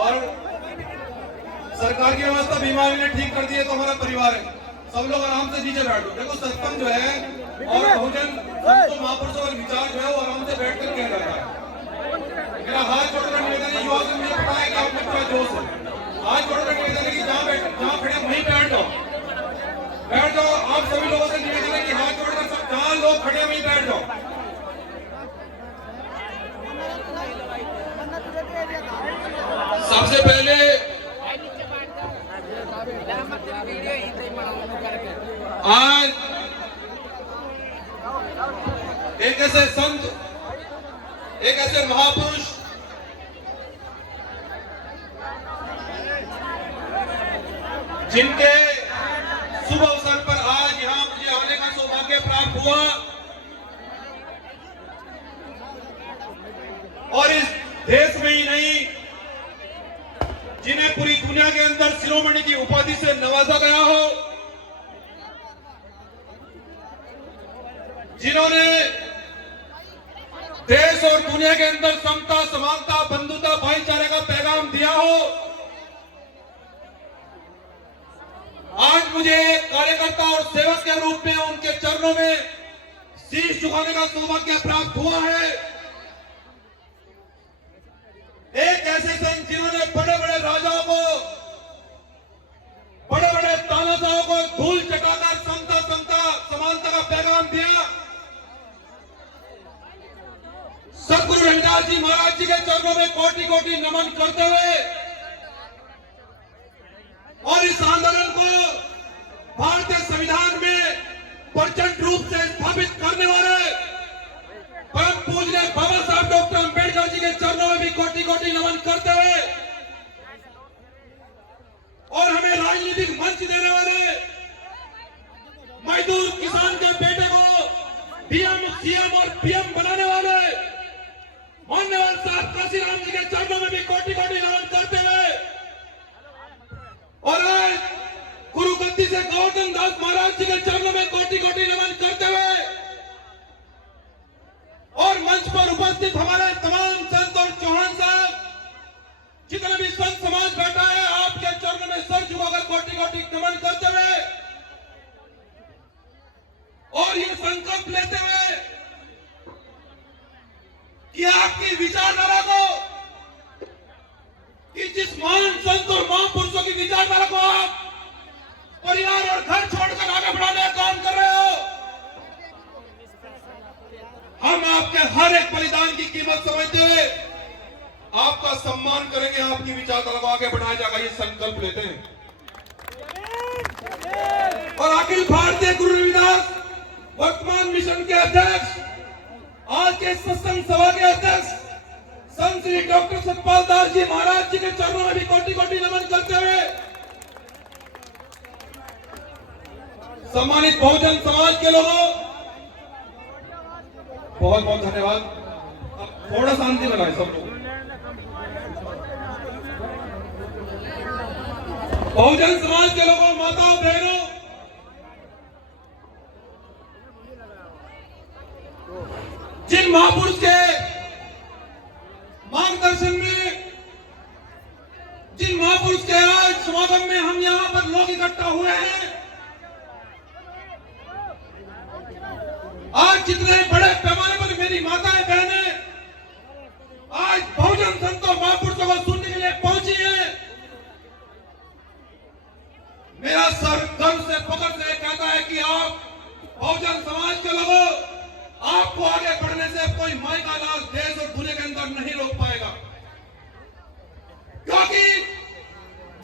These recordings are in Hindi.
और सरकार की व्यवस्था बीमारी ने ठीक कर दी है तो हमारा परिवार है, सब लोग आराम से नीचे बैठो। देखो सत्संग जो है और बहुजन तो महापुरुषों का विचार जो है वो आराम से बैठ कर किया जाता है। मेरा हाथ जोड़कर निवेदन है, युवा से मुझे पता है कि आप में क्या जोश है, हाथ जोड़कर निवेदन है कि जहाँ खड़े वहीं बैठ जाओ, बैठ जाओ। आप सभी लोगों से निवेदन है कि हाथ जोड़कर सब जहाँ लोग खड़े वहीं बैठ जाओ। सबसे पहले आज एक ऐसे संत, एक ऐसे महापुरुष जिनके शुभ अवसर पर आज यहां मुझे आने का सौभाग्य प्राप्त हुआ और इस देश में ही नहीं जिन्हें पूरी दुनिया के अंदर शिरोमणि की उपाधि से नवाजा गया हो, जिन्होंने देश और दुनिया के अंदर समता, समानता, बंधुता, भाईचारे का पैगाम दिया हो, आज मुझे कार्यकर्ता और सेवक के रूप में उनके चरणों में शीश झुकाने का सौभाग्य प्राप्त हुआ है। एक ऐसे संत जिन्होंने बड़े बड़े राजाओं को, बड़े बड़े तानाशाहों को धूल चटाकर समता, समानता का पैगाम दिया। सद्गुरु रविदास जी महाराज जी के चरणों में कोटि कोटि नमन करते हुए और इस आंदोलन को भारतीय संविधान में प्रचंड रूप से स्थापित करने वाले परम पूज्य बाबा साहब डॉक्टर अंबेडकर जी के चरणों में भी कोटि कोटि नमन करते हुए और हमें राजनीतिक मंच देने वाले मजदूर किसान के बेटे को डीएम, सीएम और पीएम बनाने वाले मान्यवर साहब काशीराम जी के चरणों में भी कोटि कोटि नमन करते हुए और आज गुरु गद्दी से गोवर्धन दास महाराज जी के चरणों में कोटि कोटि नमन करते हुए और मंच पर उपस्थित हमारे तमाम संत और चौहान साहब, जितने भी संत समाज बैठा है, आपके चरणों में सर झुकाकर कोटि कोटि नमन करते हुए और ये संकल्प लेते हुए कि आपकी विचारधारा को, कि जिस महान संत और महापुरुषों की विचारधारा को आप परिवार और घर छोड़कर आगे बढ़ाने का काम कर रहे हो, हम आपके हर एक बलिदान की कीमत समझते हुए आपका सम्मान करेंगे, आपकी विचारधारा को आगे बढ़ाया जाएगा, ये संकल्प लेते हैं। और अखिल भारतीय गुरु रविदास वर्तमान मिशन के अध्यक्ष, आज के सत्संग सभा के अध्यक्ष संत श्री डॉक्टर सतपाल दास जी महाराज जी के चरणों में भी कोटि कोटि नमन करते हुए सम्मानित बहुजन समाज के लोगों बहुत बहुत धन्यवाद। अब थोड़ा शांति बनाए सब लोग। बहुजन समाज के लोगों, माताओं, बहनों, जिन महापुरुष के मार्गदर्शन में, जिन महापुरुष के आज समागम में हम यहां पर लोग इकट्ठा हुए हैं, आज जितने बड़े पैमाने पर मेरी माताएं, बहनें आज बहुजन संतों महापुरुषों को सुनने के लिए पहुंची हैं, मेरा सर गर्व से पकड़ से कहता है कि आप बहुजन समाज के लोगों, आपको आगे बढ़ने से कोई माई का लाल देश और दुनिया के अंदर नहीं रोक पाएगा, क्योंकि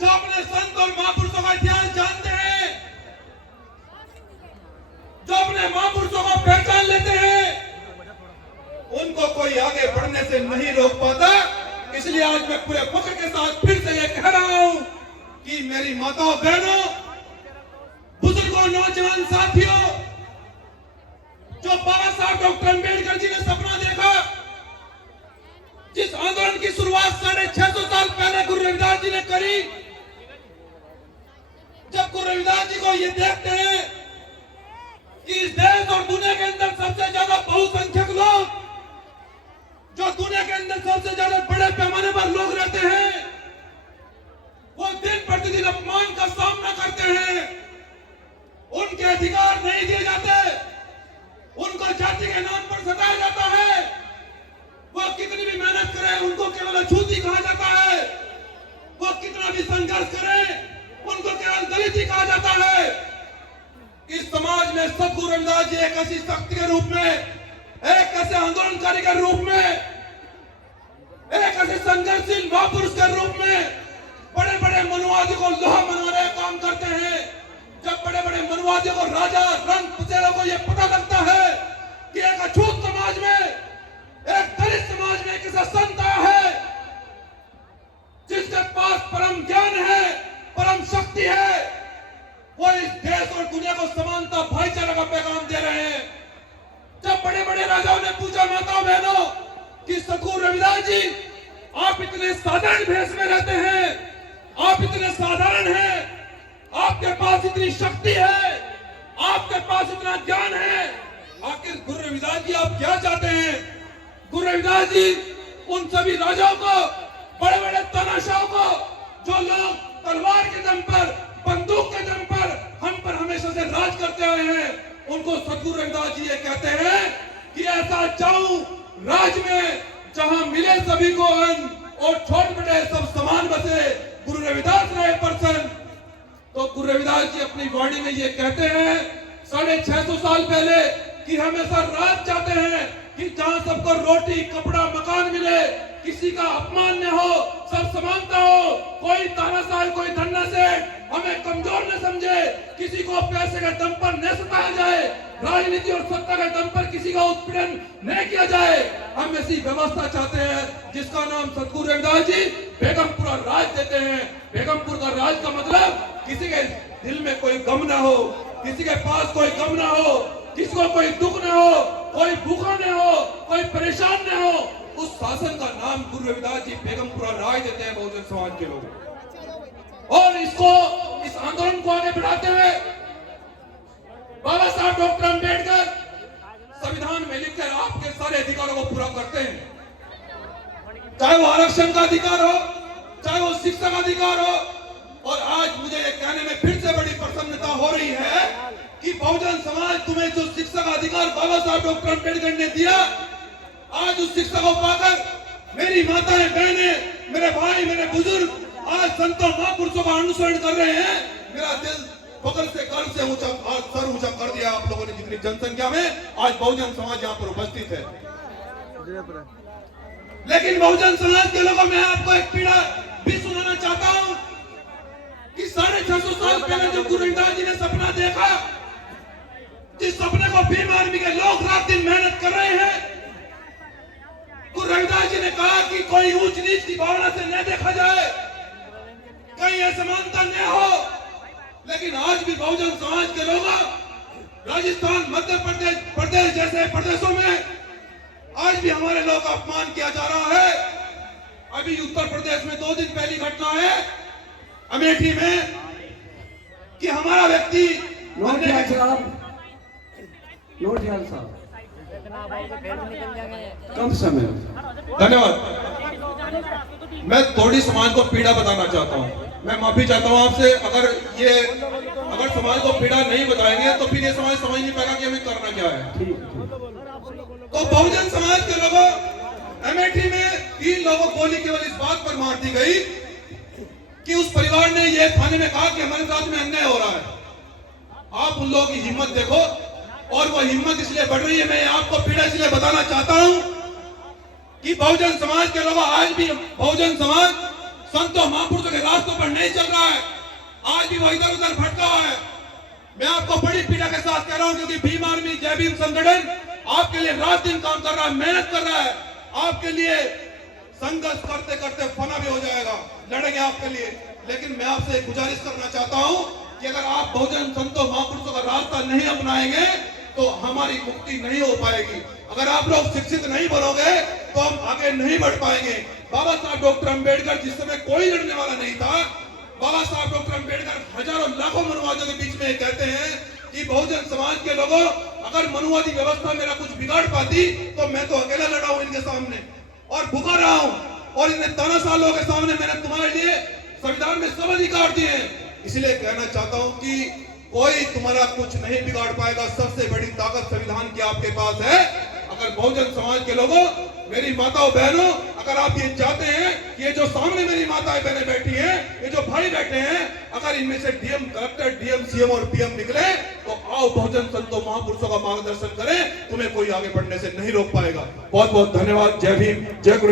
जो अपने संत और महापुरुषों का इतिहास जानते हैं, जो अपने महापुरुषों को पहचान लेते हैं, उनको कोई आगे बढ़ने से नहीं रोक पाता। इसलिए आज मैं पूरे फख्र के साथ फिर से ये कह रहा हूं कि मेरी माताओं, बहनों, बुजुर्गों, नौजवान साथियों, जो बाबा साहब डॉक्टर अंबेडकर जी ने सपना देखा, जिस आंदोलन की शुरुआत 650 साल पहले गुरु रविदास जी ने करी, जब गुरु रविदास जी को ये देखते हैं कि इस देश और दुनिया के अंदर सबसे ज्यादा बहुसंख्यक लोग, जो दुनिया के अंदर सबसे ज्यादा बड़े पैमाने पर लोग रहते हैं, रविदास जी एक ऐसी शक्ति के रूप में, एक ऐसे आंदोलनकारी के रूप में, एक ऐसे संघर्षशील महापुरुष के रूप में बड़े बड़े मनुवादी को लोहा मनवाने का काम करते हैं। जब बड़े बड़े मनुवादियों को, राजा रंग पुचेलों को यह पता लगता है कि एक अछूत समाज में, एक दलित समाज में एक ऐसा संत आया है जिसके पास परम ज्ञान है, परम शक्ति है, वो इस देश और दुनिया को समानता भाईचारा का पैगाम दे रहे हैं। जब बड़े बड़े राजाओं ने पूछा माताओं बहनों कि सद्गुरु रविदास जी आप इतने साधारण भेष में रहते हैं, आप इतने साधारण हैं, आपके पास इतनी शक्ति है, आपके पास इतना ज्ञान है, आखिर गुरु रविदास जी आप क्या चाहते हैं? गुरु रविदास जी उन सभी राजाओं को, बड़े बड़े तानाशाहों को, जो लोग तलवार के दम पर, बंदूक के दम पर हम पर हमेशा से राज करते आए हैं, उनको सद्गुरु रविदास जी ये कहते हैं कि ऐसा जाऊं राज में जहां मिले सभी को अन्न और छोटे बड़े सब समान बसे, गुरु रविदास रहे प्रसन्न। तो गुरु रविदास जी अपनी वाणी में ये कहते हैं 650 साल पहले कि हम ऐसा राज चाहते हैं कि जहां सबको रोटी, कपड़ा, मकान मिले, किसी का अपमान न हो, सब समानता हो, कोई तानाशाह, कोई धन्ना सेठ हमें कमजोर न समझे, किसी को पैसे के दम पर न सताया जाए, राजनीति और सत्ता के दम पर किसी का उत्पीड़न न किया जाए। हम ऐसी व्यवस्था चाहते हैं जिसका नाम सद्गुरु रविदास जी बेगमपुरा राज देते हैं। बेगमपुर का राज का मतलब किसी के दिल में कोई गम ना हो, किसी के पास कोई गम ना हो, किसी को कोई दुख ना हो, कोई भूखा न हो, कोई परेशान न हो, उस शासन का नाम गुरु रविदास जी बेगमपुरा राज देते हैं बहुजन समाज के लोग। और इस आंदोलन को आगे बढ़ाते हुए बाबा साहब डॉक्टर अंबेडकर संविधान में लिखकर आपके सारे अधिकारों को पूरा करते हैं, चाहे वो आरक्षण का अधिकार हो, चाहे वो शिक्षा का अधिकार हो। और आज मुझे ये कहने में फिर से बड़ी प्रसन्नता हो रही है कि बहुजन समाज तुम्हें जो शिक्षा का अधिकार बाबा साहब डॉक्टर अंबेडकर ने दिया, आज उस शिक्षा को पाकर मेरी माताएं, बहनें, मेरे भाई, मेरे बुजुर्ग आज संतों महापुरुषों का अनुसरण कर रहे हैं। मेरा दिल फख्र से, गर्व से ऊंचा, आज सर ऊंचा कर दिया आप लोगों ने, जितनी जनसंख्या में आज बहुजन समाज यहाँ पर उपस्थित है। लेकिन बहुजन समाज के लोगों में आपको एक पीड़ा भी सुनाना चाहता हूं कि 650 साल पहले जो गुरु रविदास जी ने सपना देखा, जिस सपने को भीम आर्मी के लोग रात दिन मेहनत कर रहे हैं, गुरु रविदास जी ने कहा कि कोई ऊंच नीच की भावना से न देखा जाए, कहीं असमानता न हो। लेकिन आज भी बहुजन समाज के लोग राजस्थान, मध्य प्रदेश जैसे प्रदेशों में आज भी हमारे लोगों का अपमान किया जा रहा है। अभी उत्तर प्रदेश में 2 दिन पहली घटना है अमेठी में कि हमारा व्यक्ति कम समय। धन्यवाद। मैं थोड़ी समाज को पीड़ा बताना चाहता हूँ। मैं माफी चाहता हूँ आपसे, अगर समाज को पीड़ा नहीं बताएंगे तो फिर ये समाज समझ नहीं पाएगा कि हमें करना क्या है। तो बहुजन समाज के लोगों अमेठी में 3 लोगों को गोली केवल इस बात पर मार दी गई कि उस परिवार ने ये थाने में कहा कि हमारे साथ में अन्याय हो रहा है। आप उन लोगों की हिम्मत देखो, और वो हिम्मत इसलिए बढ़ रही है, मैं आपको पीड़ा इसलिए बताना चाहता हूं कि बहुजन समाज के लोग आज भी, बहुजन समाज संतों महापुरुषों के रास्तों पर नहीं चल रहा है, आज भी वो इधर उधर भटका हुआ है। मैं आपको बड़ी पीड़ा के साथ कह रहा हूं क्योंकि भीम आर्मी, जय भीम संगठन आपके लिए रात दिन काम कर रहा है, मेहनत कर रहा है, आपके लिए संघर्ष करते करते फना भी हो जाएगा, लड़ेंगे आपके लिए। लेकिन मैं आपसे गुजारिश करना चाहता हूं कि अगर आप बहुजन संतों महापुरुषों का रास्ता नहीं अपनाएंगे तो हमारी मुक्ति नहीं हो पाएगी। अगर आप लोग शिक्षित नहीं बनोगे तो हम आगे नहीं बढ़ पाएंगे। बाबा साहब डॉक्टर अंबेडकर जिस समय कोई लड़ने वाला नहीं था, बाबा साहब डॉक्टर अंबेडकर हजारों लाखों मनुवादियों के बीच में कहते हैं कि बहुजन समाज के लोगों, अगर मनुवादी व्यवस्था मेरा कुछ बिगाड़ पाती तो मैं तो अकेला लड़ा हूं इनके सामने और भूखा रहा हूं, और इन तानाशाह लोगों के सामने मैंने तुम्हारे लिए संविधान में सब अधिकार दिए हैं। इसलिए कहना चाहता हूं कि कोई तुम्हारा कुछ नहीं बिगाड़ पाएगा। सबसे बड़ी ताकत संविधान की आपके पास है। अगर बहुजन समाज के लोगों, मेरी माताओं बहनों, अगर आप ये चाहते हैं कि ये जो सामने मेरी माताएं बहनें बैठी हैं, ये जो भाई बैठे हैं, अगर इनमें से डीएम, कलेक्टर, डीएम, सीएम और पीएम निकले तो आओ बहुजन संतों महापुरुषों का मार्गदर्शन करें, तुम्हें कोई आगे बढ़ने से नहीं रोक पाएगा। बहुत बहुत धन्यवाद। जय भीम, जय गुरु।